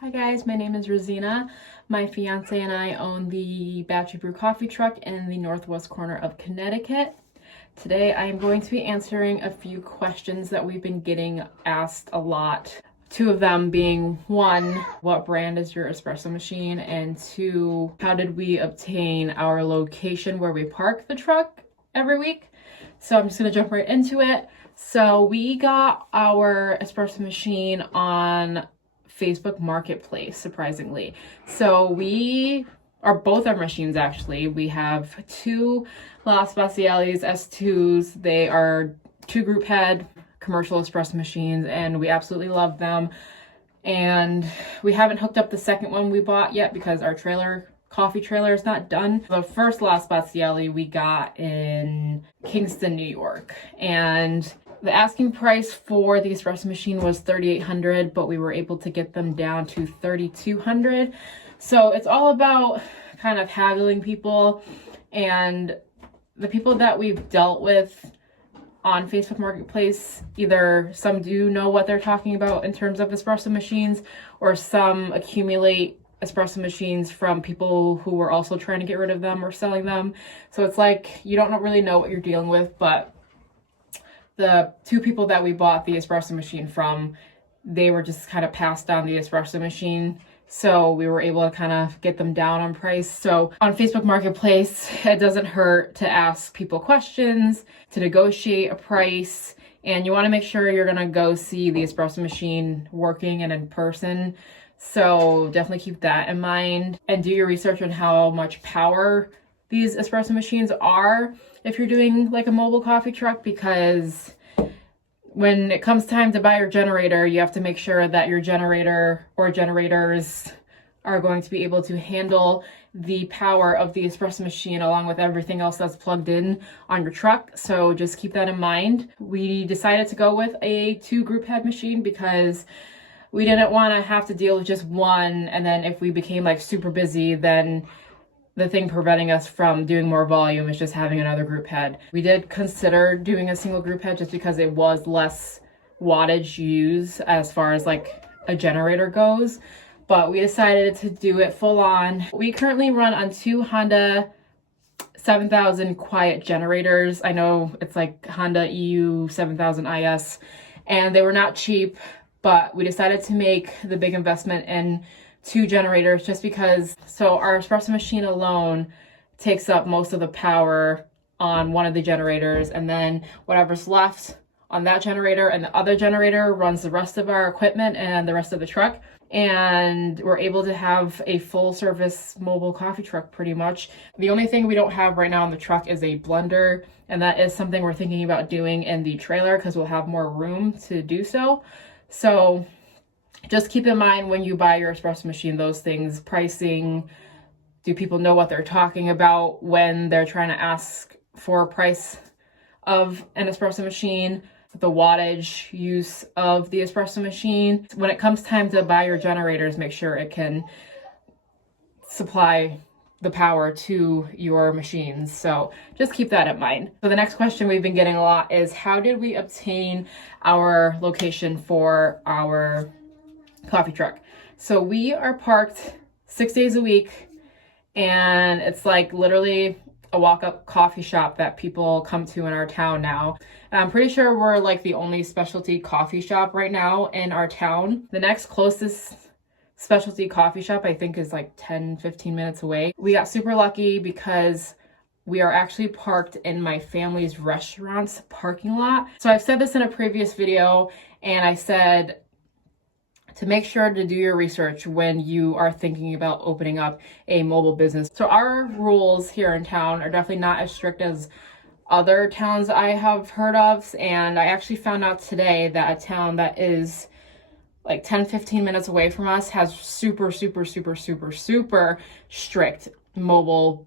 Hi guys, my name is Razina. My fiance and I own the Batchy Brew coffee truck in the northwest corner of Connecticut. Today I am going to be answering a few questions that we've been getting asked a lot. Two of them being, one, what brand is your espresso machine? And two, how did we obtain our location where we park the truck every week? So I'm just gonna jump right into it. So we got our espresso machine on Facebook Marketplace, surprisingly. So we are both our machines actually. We have two La Speciales S2s. They are 2 group head commercial espresso machines and we absolutely love them. And we haven't hooked up the second one we bought yet because our coffee trailer is not done. The first La Speciale we got in Kingston, New York, and the asking price for the espresso machine was $3,800, but we were able to get them down to $3,200. So it's all about kind of haggling people, and the people that we've dealt with on Facebook Marketplace, either some do know what they're talking about in terms of espresso machines, or some accumulate espresso machines from people who were also trying to get rid of them or selling them. So it's like you don't really know what you're dealing with, but the two people that we bought the espresso machine from, they were just kind of passed on the espresso machine. So we were able to kind of get them down on price. So on Facebook Marketplace, it doesn't hurt to ask people questions, to negotiate a price, and you want to make sure you're going to go see the espresso machine working and in person. So definitely keep that in mind and do your research on how much power these espresso machines are if you're doing like a mobile coffee truck, because when it comes time to buy your generator, you have to make sure that your generator or generators are going to be able to handle the power of the espresso machine along with everything else that's plugged in on your truck. So just keep that in mind. We decided to go with a 2 group head machine because we didn't want to have to deal with just one, and then if we became like super busy, then the thing preventing us from doing more volume is just having another group head. We did consider doing a single group head just because it was less wattage used as far as like a generator goes, but we decided to do it full on. We currently run on 2 Honda 7000 quiet generators. I know it's like Honda EU 7000 IS, and they were not cheap, but we decided to make the big investment in 2 generators just because. So our espresso machine alone takes up most of the power on one of the generators, and then whatever's left on that generator and the other generator runs the rest of our equipment and the rest of the truck. And we're able to have a full service mobile coffee truck pretty much. The only thing we don't have right now in the truck is a blender, and that is something we're thinking about doing in the trailer because we'll have more room to do so. So just keep in mind when you buy your espresso machine, those things: pricing. Do people know what they're talking about when they're trying to ask for a price of an espresso machine? The wattage use of the espresso machine. When it comes time to buy your generators, make sure it can supply the power to your machines. So just keep that in mind. So the next question we've been getting a lot is, how did we obtain our location for our coffee truck? So we are parked 6 days a week, and it's like literally a walk-up coffee shop that people come to in our town now. And I'm pretty sure we're like the only specialty coffee shop right now in our town. The next closest specialty coffee shop I think is like 10-15 minutes away. We got super lucky because we are actually parked in my family's restaurant's parking lot. So I've said this in a previous video, and I said to make sure to do your research when you are thinking about opening up a mobile business. So our rules here in town are definitely not as strict as other towns I have heard of. And I actually found out today that a town that is like 10-15 minutes away from us has super strict mobile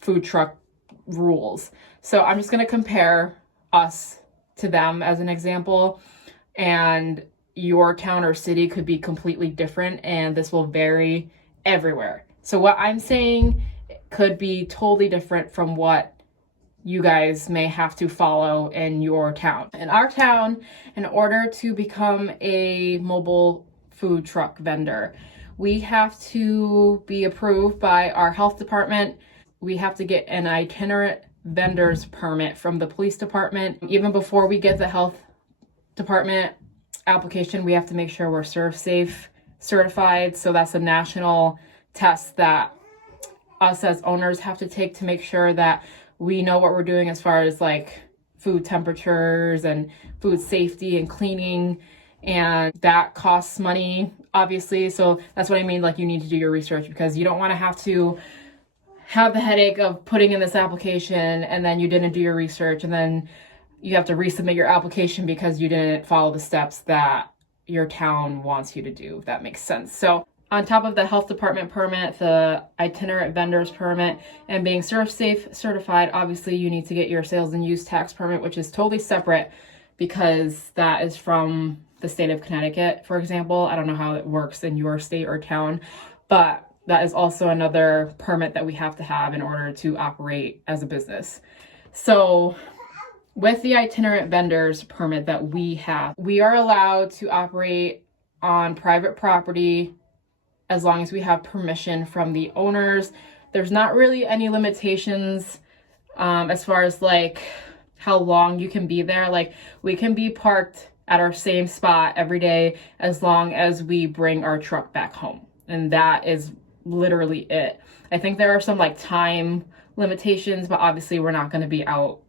food truck rules. So I'm just going to compare us to them as an example, and your town or city could be completely different, and this will vary everywhere. So what I'm saying could be totally different from what you guys may have to follow in your town. In our town, in order to become a mobile food truck vendor, we have to be approved by our health department. We have to get an itinerant vendor's permit from the police department. Even before we get the health department application, we have to make sure we're ServSafe certified. So that's a national test that us as owners have to take to make sure that we know what we're doing as far as like food temperatures and food safety and cleaning, and that costs money, obviously. So that's what I mean, like you need to do your research, because you don't want to have the headache of putting in this application and then you didn't do your research, and then you have to resubmit your application because you didn't follow the steps that your town wants you to do, if that makes sense. So on top of the health department permit, the itinerant vendor's permit, and being ServSafe certified, obviously you need to get your sales and use tax permit, which is totally separate because that is from the state of Connecticut, for example. I don't know how it works in your state or town, but that is also another permit that we have to have in order to operate as a business. So with the itinerant vendor's permit that we have, we are allowed to operate on private property as long as we have permission from the owners. There's not really any limitations as far as like how long you can be there. Like we can be parked at our same spot every day as long as we bring our truck back home. And that is literally it. I think there are some like time limitations, but obviously we're not going to be out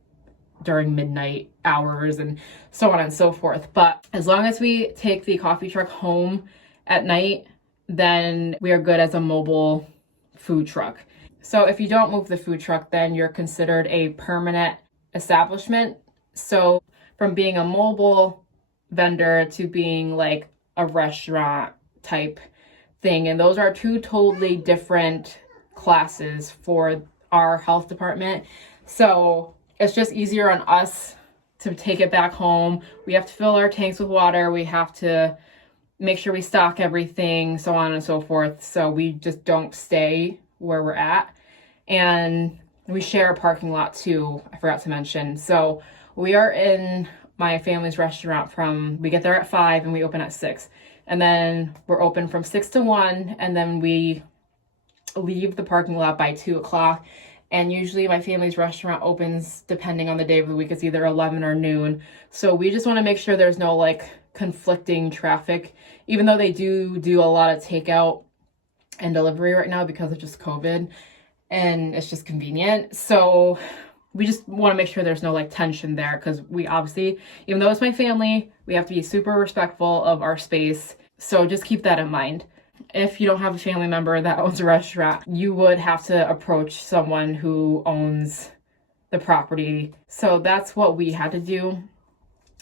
during midnight hours and so on and so forth. But as long as we take the coffee truck home at night, then we are good as a mobile food truck. So if you don't move the food truck, then you're considered a permanent establishment. So from being a mobile vendor to being like a restaurant type thing, and those are two totally different classes for our health department. So it's just easier on us to take it back home. We have to fill our tanks with water. We have to make sure we stock everything, so on and so forth. So we just don't stay where we're at. And we share a parking lot too, I forgot to mention. So we are in my family's restaurant we get there at 5 and we open at 6. And then we're open from 6 to 1, and then we leave the parking lot by 2 o'clock. And usually my family's restaurant opens, depending on the day of the week, it's either 11 or noon. So we just want to make sure there's no like conflicting traffic, even though they do a lot of takeout and delivery right now because of just COVID, and it's just convenient. So we just want to make sure there's no like tension there, because we obviously, even though it's my family, we have to be super respectful of our space. So just keep that in mind. If you don't have a family member that owns a restaurant, you would have to approach someone who owns the property. So that's what we had to do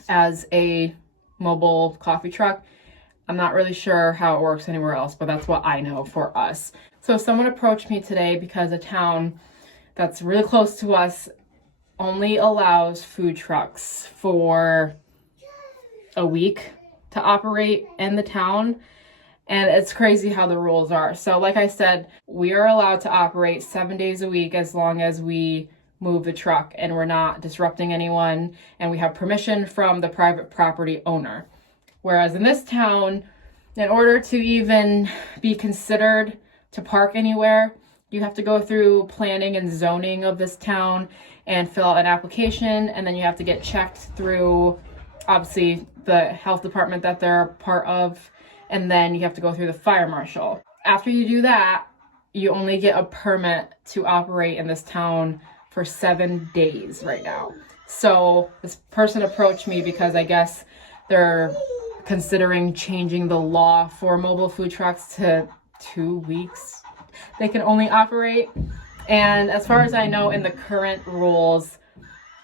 as a mobile coffee truck. I'm not really sure how it works anywhere else, but that's what I know for us. So someone approached me today because a town that's really close to us only allows food trucks for a week to operate in the town. And it's crazy how the rules are. So like I said, we are allowed to operate 7 days a week as long as we move the truck and we're not disrupting anyone, and we have permission from the private property owner. Whereas in this town, in order to even be considered to park anywhere, you have to go through planning and zoning of this town and fill out an application, and then you have to get checked through, obviously, the health department that they're part of, and then you have to go through the fire marshal. After you do that, you only get a permit to operate in this town for 7 days right now. So this person approached me because I guess they're considering changing the law for mobile food trucks to 2 weeks they can only operate. And as far as I know, in the current rules,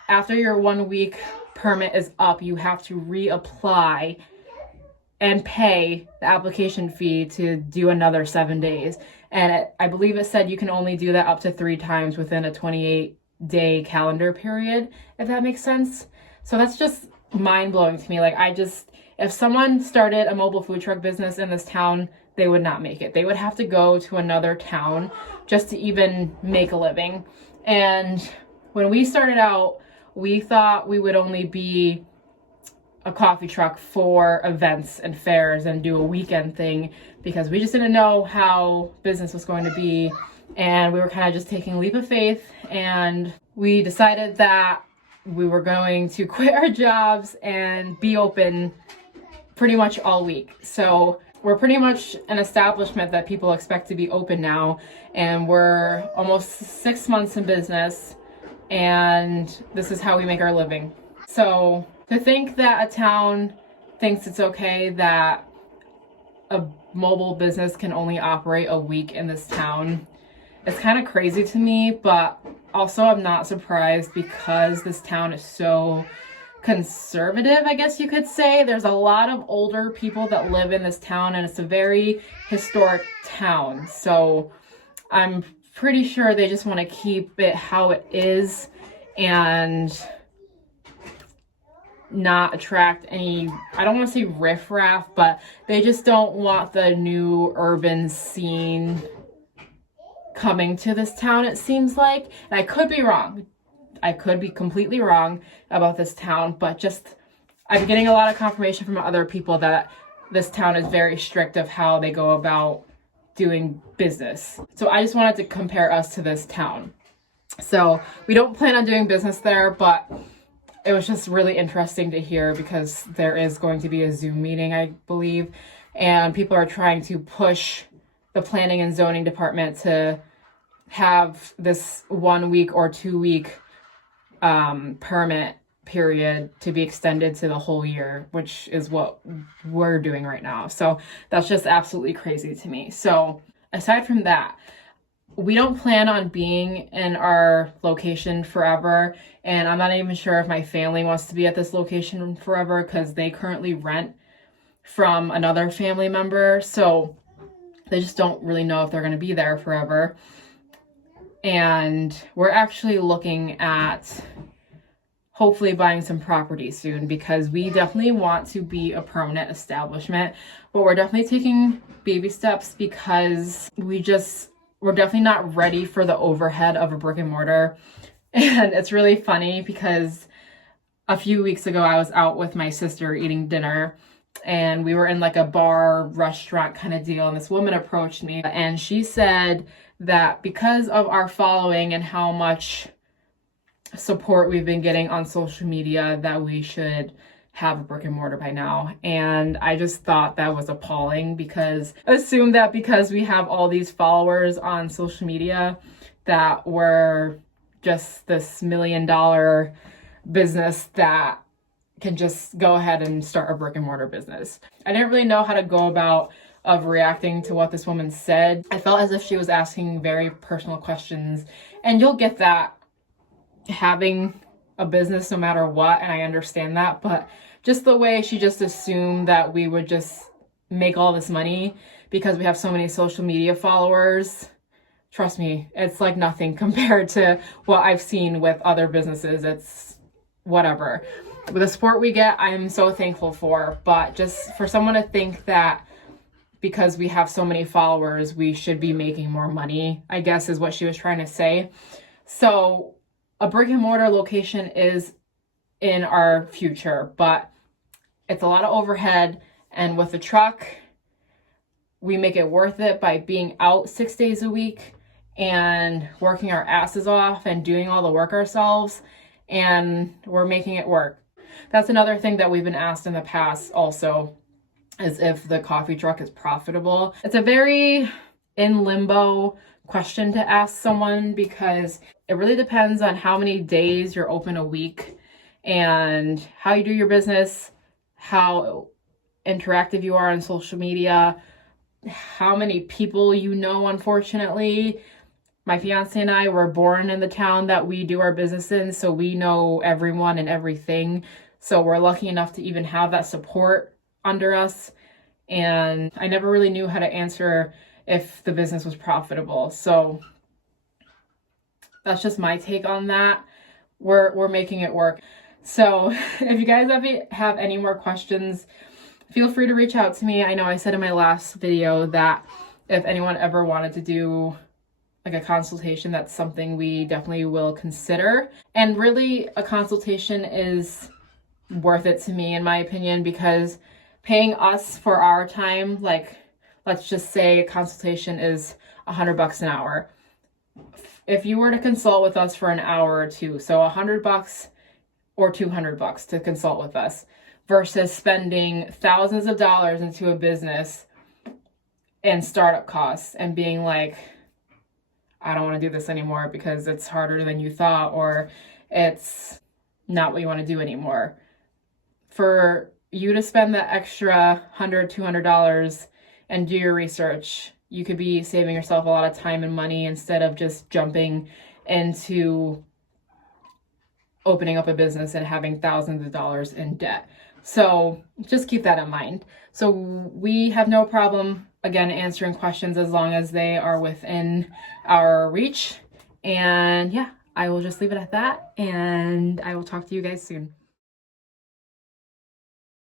after your 1 week permit is up, you have to reapply and pay the application fee to do another 7 days. And I believe it said you can only do that up to 3 times within a 28-day calendar period, if that makes sense. So that's just mind-blowing to me. Like, if someone started a mobile food truck business in this town, they would not make it. They would have to go to another town just to even make a living. And when we started out, we thought we would only be a coffee truck for events and fairs and do a weekend thing, because we just didn't know how business was going to be. And we were kind of just taking a leap of faith, and we decided that we were going to quit our jobs and be open pretty much all week. So we're pretty much an establishment that people expect to be open now, and we're almost 6 months in business, and this is how we make our living. So to think that a town thinks it's okay that a mobile business can only operate a week in this town, it's kind of crazy to me, but also I'm not surprised because this town is so conservative, I guess you could say. There's a lot of older people that live in this town, and it's a very historic town. So I'm pretty sure they just want to keep it how it is and not attract any, I don't want to say riffraff, but they just don't want the new urban scene coming to this town, it seems like. And I could be wrong. I could be completely wrong about this town, but just I'm getting a lot of confirmation from other people that this town is very strict of how they go about doing business. So I just wanted to compare us to this town. So we don't plan on doing business there, but it was just really interesting to hear because there is going to be a Zoom meeting, I believe, and people are trying to push the planning and zoning department to have this 1 week or 2 week permit period to be extended to the whole year, which is what we're doing right now. So that's just absolutely crazy to me. So aside from that, we don't plan on being in our location forever, and I'm not even sure if my family wants to be at this location forever because they currently rent from another family member, so they just don't really know if they're going to be there forever. And we're actually looking at hopefully buying some property soon because we definitely want to be a permanent establishment, but we're definitely taking baby steps because we're definitely not ready for the overhead of a brick and mortar. And it's really funny because a few weeks ago I was out with my sister eating dinner, and we were in like a bar restaurant kind of deal, and this woman approached me and she said that because of our following and how much support we've been getting on social media that we should have a brick and mortar by now. And I just thought that was appalling because assume that because we have all these followers on social media that we're just this $1 million business that can just go ahead and start a brick and mortar business. I didn't really know how to go about of reacting to what this woman said. I felt as if she was asking very personal questions, and you'll get that having a business no matter what, and I understand that, but just the way she just assumed that we would just make all this money because we have so many social media followers. Trust me, it's like nothing compared to what I've seen with other businesses. It's whatever. With the support we get, I'm so thankful for, but just for someone to think that because we have so many followers, we should be making more money, I guess is what she was trying to say. So a brick and mortar location is in our future, but it's a lot of overhead. And with the truck, we make it worth it by being out 6 days a week and working our asses off and doing all the work ourselves. And we're making it work. That's another thing that we've been asked in the past also, is if the coffee truck is profitable. It's a very in limbo question to ask someone because it really depends on how many days you're open a week and how you do your business, how interactive you are on social media, how many people you know, unfortunately. My fiance and I were born in the town that we do our business in, so we know everyone and everything. So we're lucky enough to even have that support under us. And I never really knew how to answer if the business was profitable. So that's just my take on that. We're making it work. So if you guys have any more questions, feel free to reach out to me. I know I said in my last video that if anyone ever wanted to do like a consultation, that's something we definitely will consider. And really a consultation is worth it to me, in my opinion, because paying us for our time, like, let's just say a consultation is $100 an hour. If you were to consult with us for an hour or two, so $100 or $200 to consult with us, versus spending thousands of dollars into a business and startup costs and being like, I don't want to do this anymore because it's harder than you thought, or it's not what you want to do anymore. For you to spend that extra $100, $200 and do your research, you could be saving yourself a lot of time and money instead of just jumping into opening up a business and having thousands of dollars in debt. So just keep that in mind. So we have no problem, again, answering questions as long as they are within our reach. And yeah, I will just leave it at that, and I will talk to you guys soon.